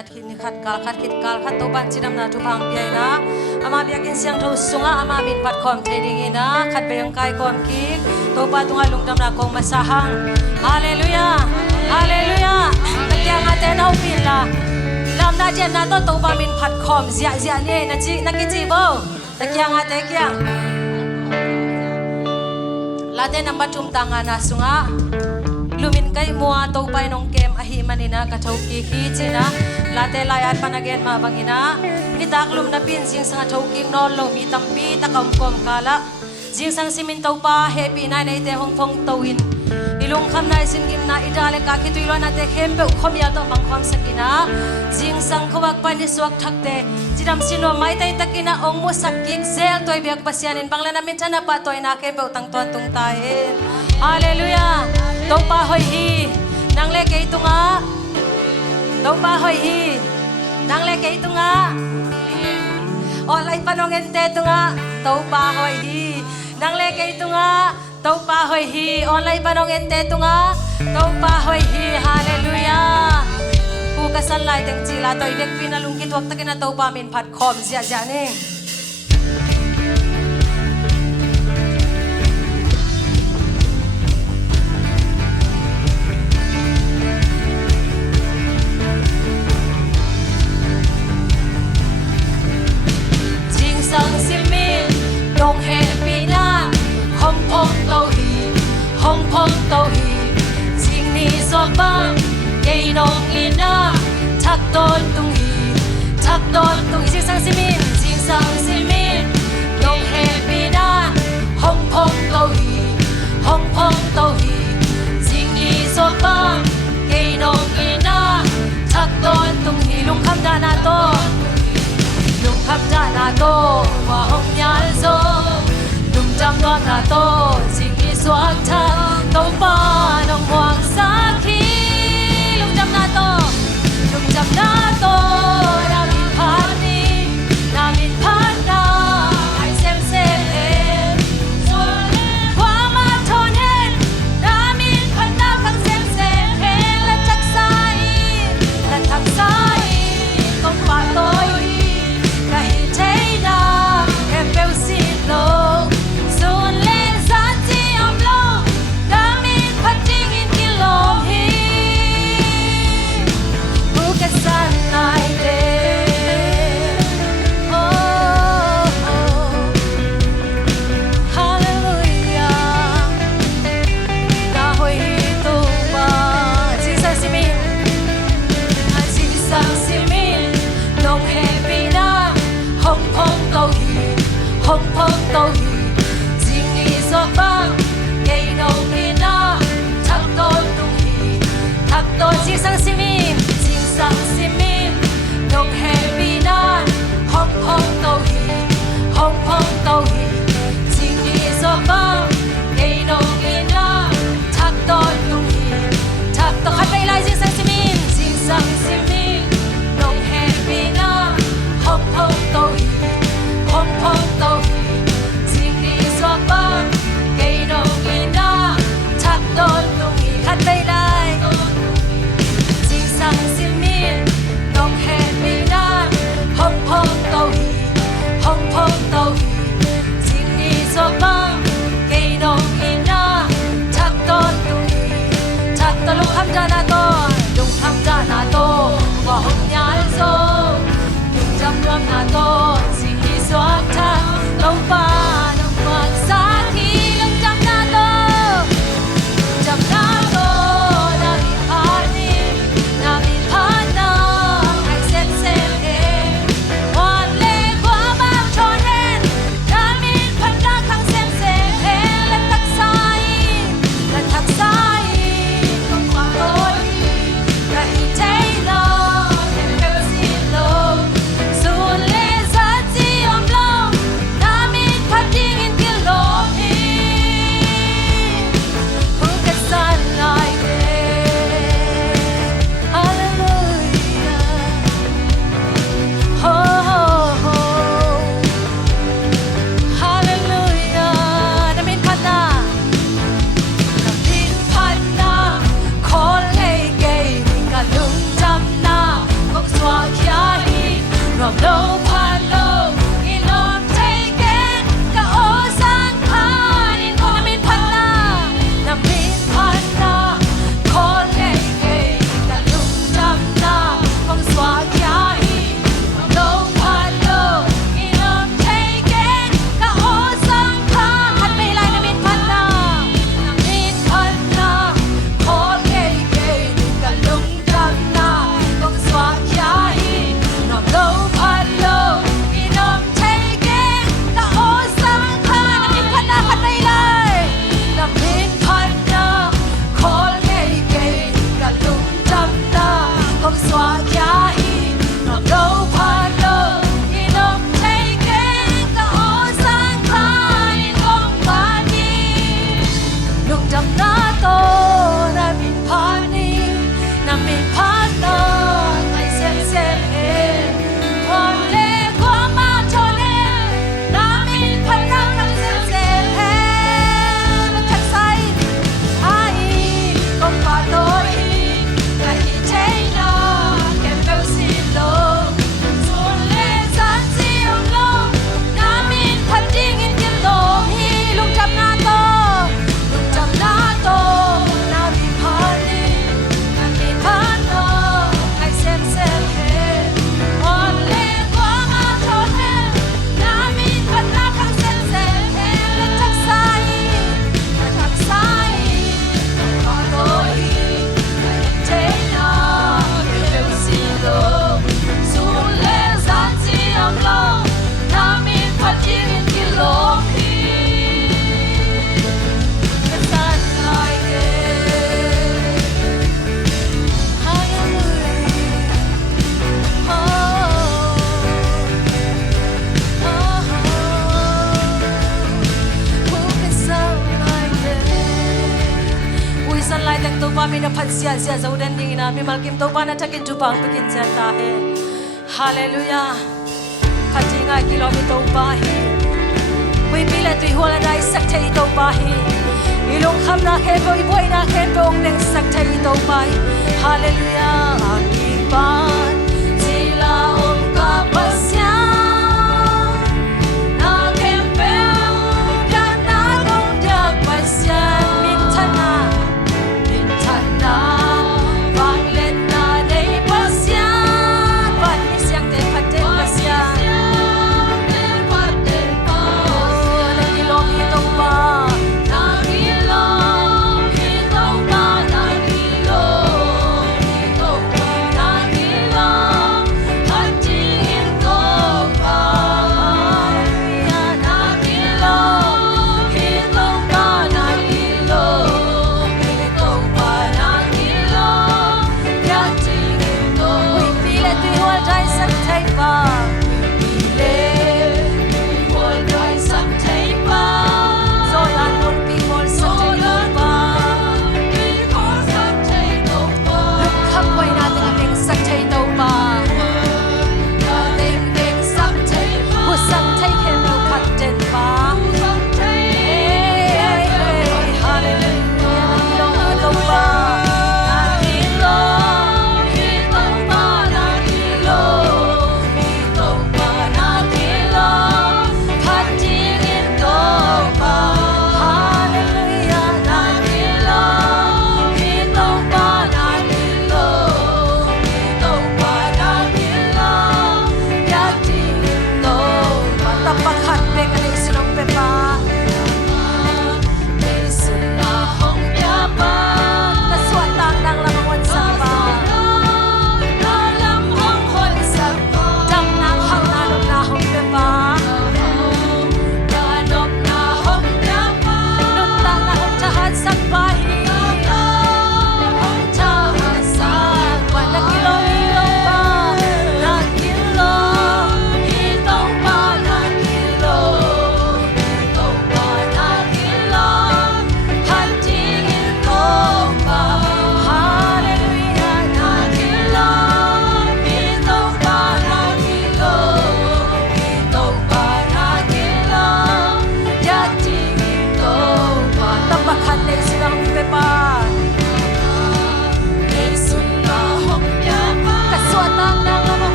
ขัดคิดขัดกาลขัดคิดกาลขัดตัวบันจิดำนาทุพังเปียนะอามาเบียกินเสียงทูสุงอามาบินปัดคอมเทดิงินะขัดเบียงกายคอมกิกตัวปัดตุงลุงดำนาคงมาสหังฮาเลลูยาฮาเลลูยาตะเกียงอาเตนเอาปินละลำนาเจนนาตัวปัดบินปัดคอมเสียเสียเนี่ยนักกิจิโบตะเกียงอาเตเกียงลาเตนัมบัดจุมตังอานาสุงอาlumin kay mua to pa nong kem ahi manina kathauki hi china late layat panagen ma bangina nitaklum na pin sing sang thauking non lo mi tampi takom kom kala jing sang simin to pa happy na nei te hong phong towin ilung kham nai singim na idale ka ki tuilo na te khem pe khom ya to bang khom sakina jing sang khowak pa ni suak thakte jidam sino mai tai takina ong mo sakik zel toy biak pasianin bangla na min chana pa toy na khem pe utang ton tung tae hallelujah tau pa hoi hi nang le kei tunga tau pa hoi hi nang le kei tunga olai panong ente tunga tau pa hoi hi nang le kei tunga tau pa hoi hi olai panong ente tunga tau pa hoi hi hallelujah pu kasan lai teng chila toi bek pinalung kitwak takina tau pa min phat khom zia zia ne sang simin dong he pina hong phong tau hi sing ni so bang kei nong ina thak ton tung hi sing sang simin dong he pina hong phong tau hi sing ni so bang kei nong ina thak ton tung hi lung kham da na to lung kham da na to wa hong nyal zo lung jam no na to sing ni swak tha to pa nong huang sa khi lung jam na to na min phan na ai sem em kwa ma thon hen na min phan na khang sem hen la chak sai kong pa tôi hong phong tau hi jing ni so bang kei nong ina thak ton tung hi thak ton jing sang simin nong he pina hong phong tau hi jing ni so bang kei nong ina thak ton tung hi thak to khat lai lai jing sang simin nong he pina hong phong tau hi Abraham na pansiya siya sa udan ding ina mi malkim to pa na takin jupang tukin siya tahe. Hallelujah. Patinga kilomito bahi. Kui pila tui huala na isak tay ito bahi. Ilong kham na kebo iboy na kebo ong neng sak tay ito bahi. Hallelujah. Akibat sila om kapasya.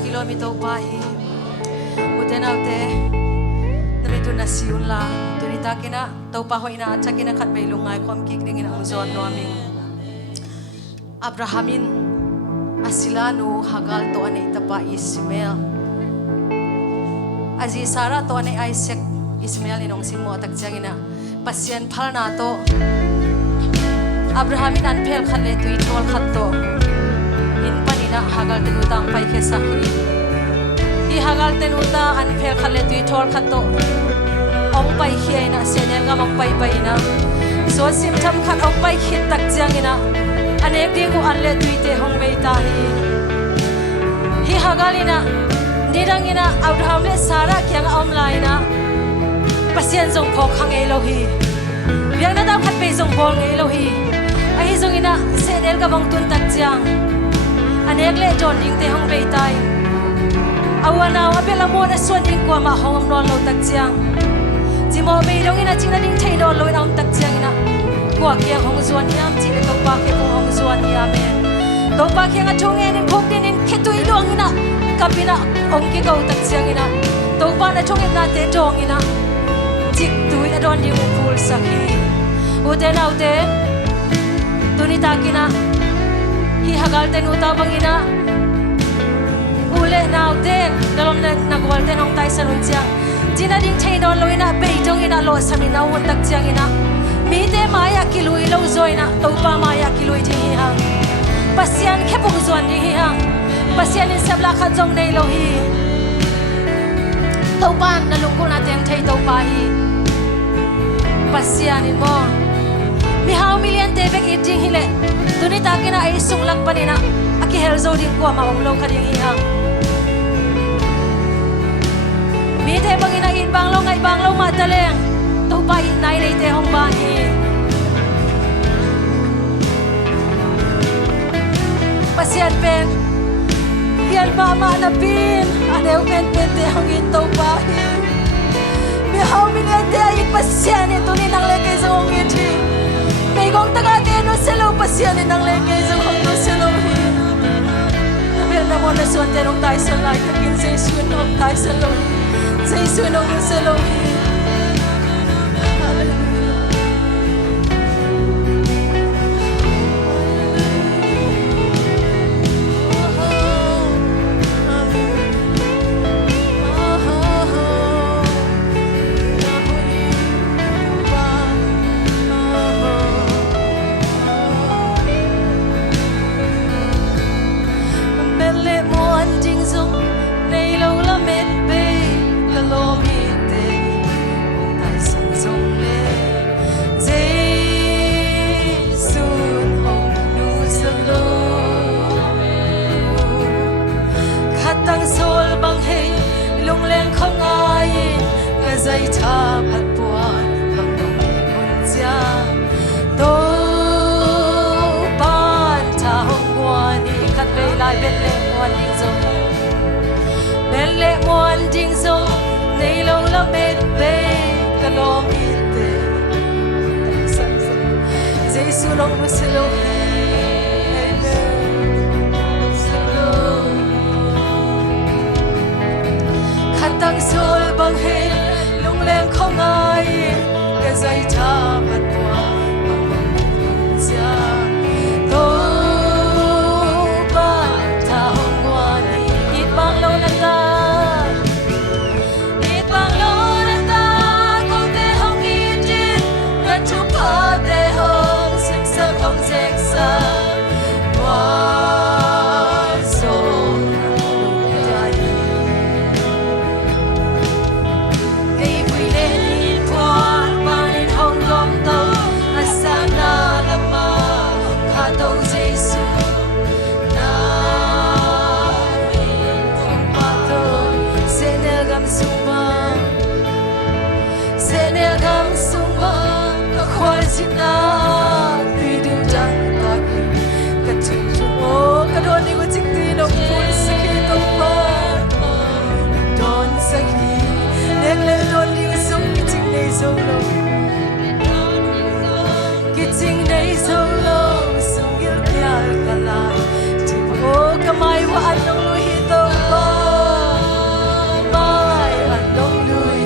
Kilomito bahi. Uten autte namitu na siun la. Tunita kina tau pa hoy na atsa kina kat bailungay kom kikdingin ang zon no aming Abrahamin asilano hagal to ane itapa Ismael. Aji Sara to ane Isaac Ismael inong simo atakjang ina pasyan phal na to Abrahamin anphel khatle tui thol khatto in panina hagal tenutang pai khesaki hi hagal tenuta anphel khatle tui thol khatto ong pai hiai na senel ga mang pai pai na so sim tham khat ong pai khit takjang ina anek ding ko alle tui te hong mei ta hi hagalina nirangina Abraham le Sara kyang omlaina pasien jong phok khang ei lo hi biang na dam khat pe jong bol ngei lo hi ai jong ina senel ga bang tun tak chiang anek le John ding te hong bei tai awana abela mo na suan ding kwa ma hong non lo tak chiang chỉ mò bì đông ina chính là đinh thay đồ lối ông tắc chiang ina qua kia hong zuan yam chỉ là tàu ba kia cũng hong zuan yam tàu ba kia ngắt chung nghe nên khóc nên khét tui đông ina kapina ông kia cầu tắc chiang ina tàu ba na chung em na te dong ina chik tui adon di full sakhi ute na ute tunita kina hi hagal ten uta bang ina ule na ute dalom na nagwal ten ong tai salun chiang Jina ding thay non loi na bei dong ina lo samina won tak chiang ina mi te maya kilui lo zoina to pa maya kilui ji hi hang pasian khepung zuan ni hi hang pasian in sabla kha jong nei lo hi to pan na lung ko na teng thai to pa hi pasian in mo mi hau million te bek it jing hi le tuni ta kina ai sung lak panina aki hel zo ding ko ma ong lo kha ding hi hang mi te bang ina in bang lo ngai bang lo ma taleng to pa in nai nei te hong ba hi pasian pen pian ba ma na pin aneu pen te hong in to pa hi mi hau mi le te in pasian ni tu ni nang le ke zo ngi thi me gong ta ga te no selo pasian ni nang le ke zo hong no selo hi vel na mo na son te nong tai son lai ta kin se su no tai selo Say so no selo Mele mo anjing zong nei lo la met be lo mi te tai san song le Jesus hong nu sa lo khatang sol bang he lung leng khong ai ka zai tha phat puan bang dong hun cha to ban tha hong wan ni khat be lai bet le wan ding zong bet le wan ding zong nei lo la met be ka lo mi te san san jesu long nu se lo khatang sol bang he lung leng khong ai ka zai tha phat pwa cha to ba tha hong wa ni it bang lo na ta Mai wa anong lui to ba mai anong lui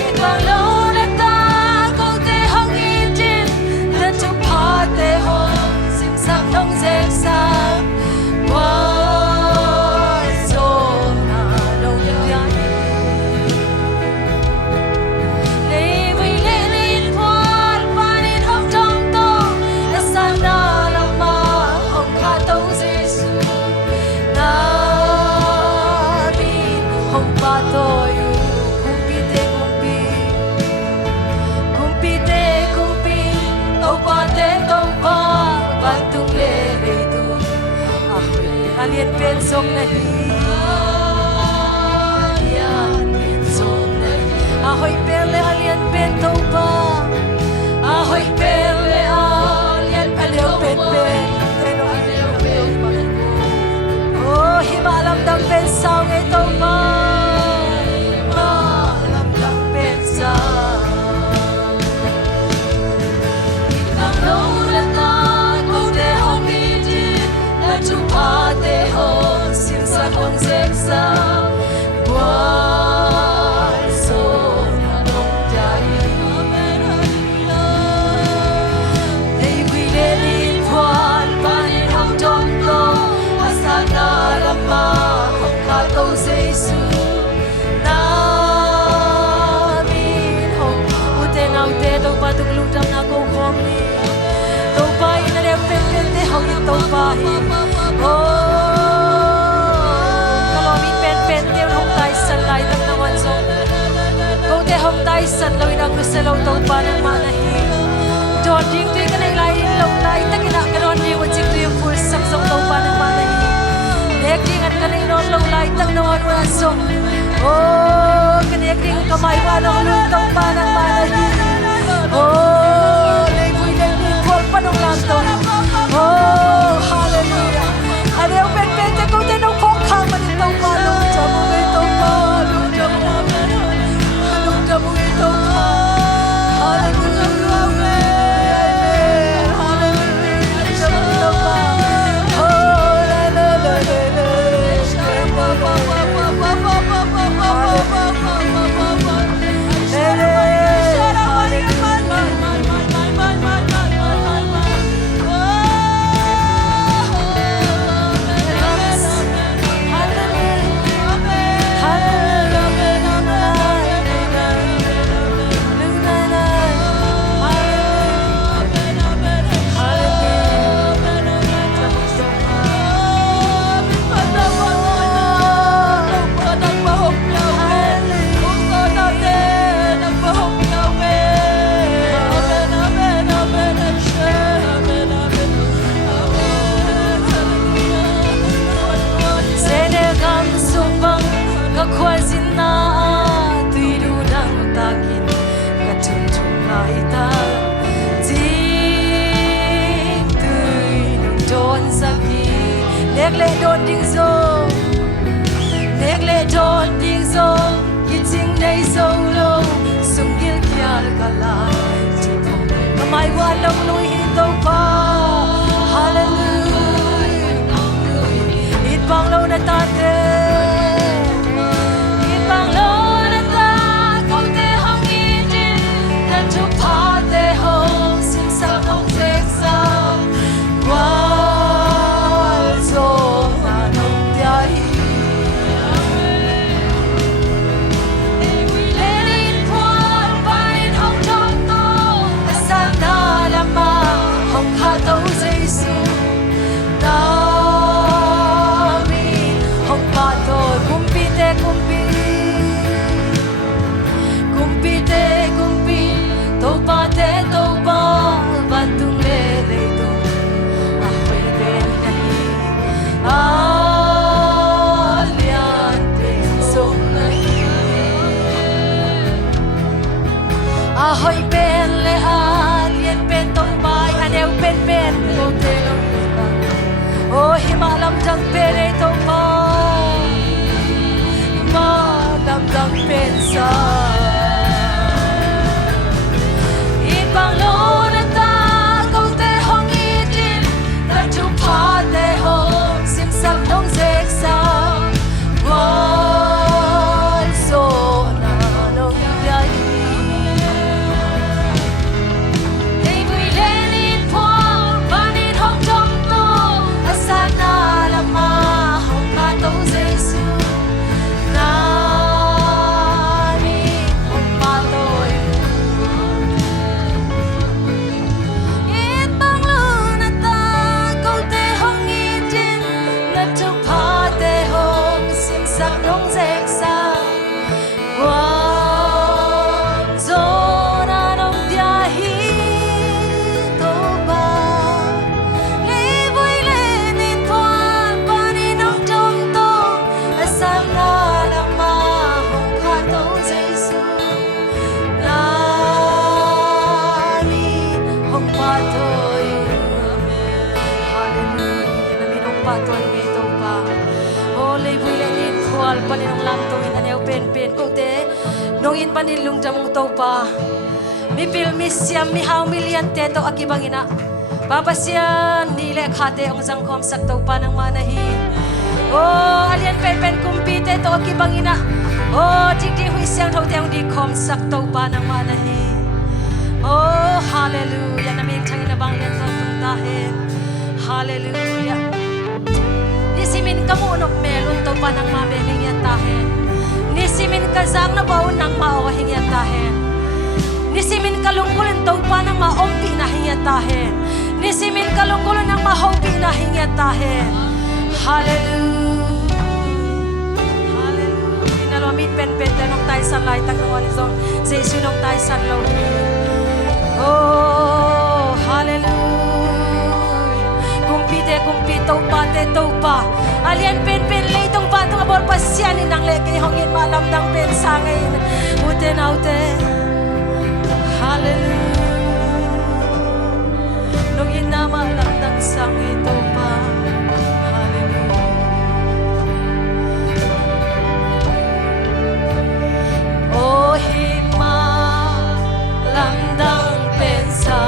it bang lo na ta ko te hong in jin na chu pa te hong sim sak nong zek sa wa so na lo ya nei vi le in por pa in hong jong to na sa na alien pen song na hi alien pen song na ahoy pele alien pen to ba ahoy pele alien alien pen tàu pa hi kalomi pen pen tiêu hong tai san lai tak na wan so ko te hong tai san lo ina ku se lo tàu pa nang ma na hi don ding tu ka nei lai lo lai tak ina ka don ding wa chik tu yung full sak so tàu pa nang ma na hi nek ding at ka nei non lo lai tak na wan wan so ka nek ding ka mai wa no lu tàu pa nang ma na hi lei vui lei ni khol pa nong lam to hallelujah adeu pen pen te ko te no khok khang ma ni tàu pa lu chamu ngai tàu pa lu chamu ngai tàu pa hallelujah amen hallelujah chamu tàu pa la la la la nek le don ding zo nek le don ding zo ki ching nei zo lo sung gil kyal kala chi thong ka mai wa long lui hi to pa hallelujah it bang lo na ta te it bang lo na ta ko te hong i din na tu pa te ho sim sa hong te sa wa ahoy pen le alien pen tong pai aneu pen pen ko te lo o himalam jang pen e tong pa ma dam dam pen sa ipang lo na ta ko te hong i din ta chu pa te ho sim sak dong zek sa wan so na no dai paninong lang tuwin aneo pen pen ko te nong in panilung jamong to pa mi pil mi siam mi haw million te to akibangina babasian nile khate ong jang khom sak to pa nang manahi alien pen pen kumpite to akibangina jing jing hui siang tho te ong di khom sak to pa nang manahi hallelujah naming changin na bang yan to tung tahen hallelujah nisimin kamu nok melun to pa nang mabeling yatahen nisimin kazang na baon nang maawahing yatahen nisimin kalungkulan to pa nang maompi na hiyatahen Nisimin kalungkulo ng mahopi na hingyat tahin. Hallelujah. Hallelujah. Pinalawamit pen-pen tenong tayo sa light ang nungan sa isunong tayo sa Lord. Oh, hallelujah. Kumpi taupa te taupa. Alian pen-pen leitong batong abor pasyanin ang lekay hongin malamdang pen sangin. Uten auten. Hallelujah. Nung inamalamdang sangin taupa. Hallelujah. Oh, hima lamdang pensa.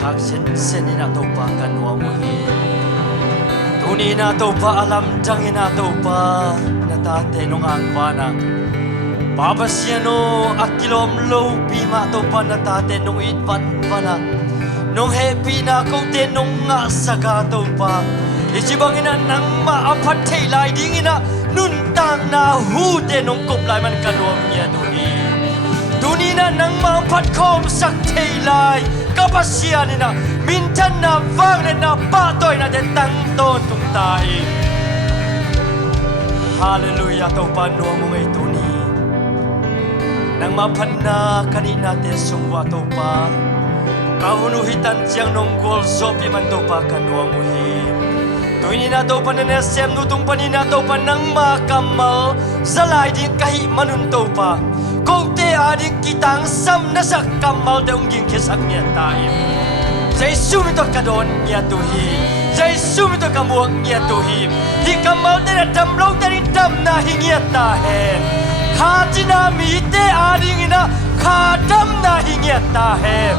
khak sen ina to pa kanwa mo hi tuni na to pa alam jang ina to pa natate nong angwana Baba siano akilom low bima to pa natate nong itpat pa na nong happy na ko te nong nga saka to pa Ijibang ina nang maapat tailay ding ina nun tang na hu te nong kuplay man kanuam niya Duni na nang maapat kom sak tailay kapasyan ina mintan na vang na patoy na te tang ton tung tayo Hallelujah to pa no mo ngay tuni Nang mapan na kanina te sungwa to pa Kahunuhitan siyang nung gol sopi man to pa kanwa mo hi Tuwini na to pa na nesem nutong panina to pa nang makamal Zalay din kahi manun to pa Kung te ading kitang sam na sa kamal te ungging kisak niya tayo Jai sumito kadon niya tuhi Jai sumito kamuang niya tuhi Di kamal te na damlaw te rin dam na hingiya tahen Kajina mite ading ina kadam na hingiya tahen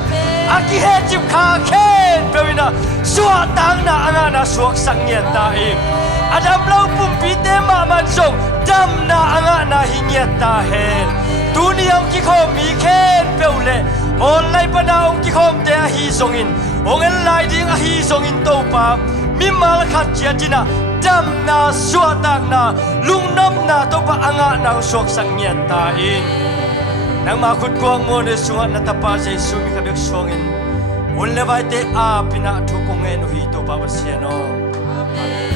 Aki hejim kaken pewina suatang na anga na suak sangyan taim Adam lau pumpite maman song dam na anga na hingiat tahen Duniyang kikom iken pewle Onlay pa na ong kikom te ahisongin Ong elay ding ahisongin topa Mimal katya jina dam na suatang na lungnam na topa anga na suak sangyan taim Nang makut kuang mo na sungat na tapasay sumikabik suangin Ulle vai te a pina tukong enu hito babasiano. Amen.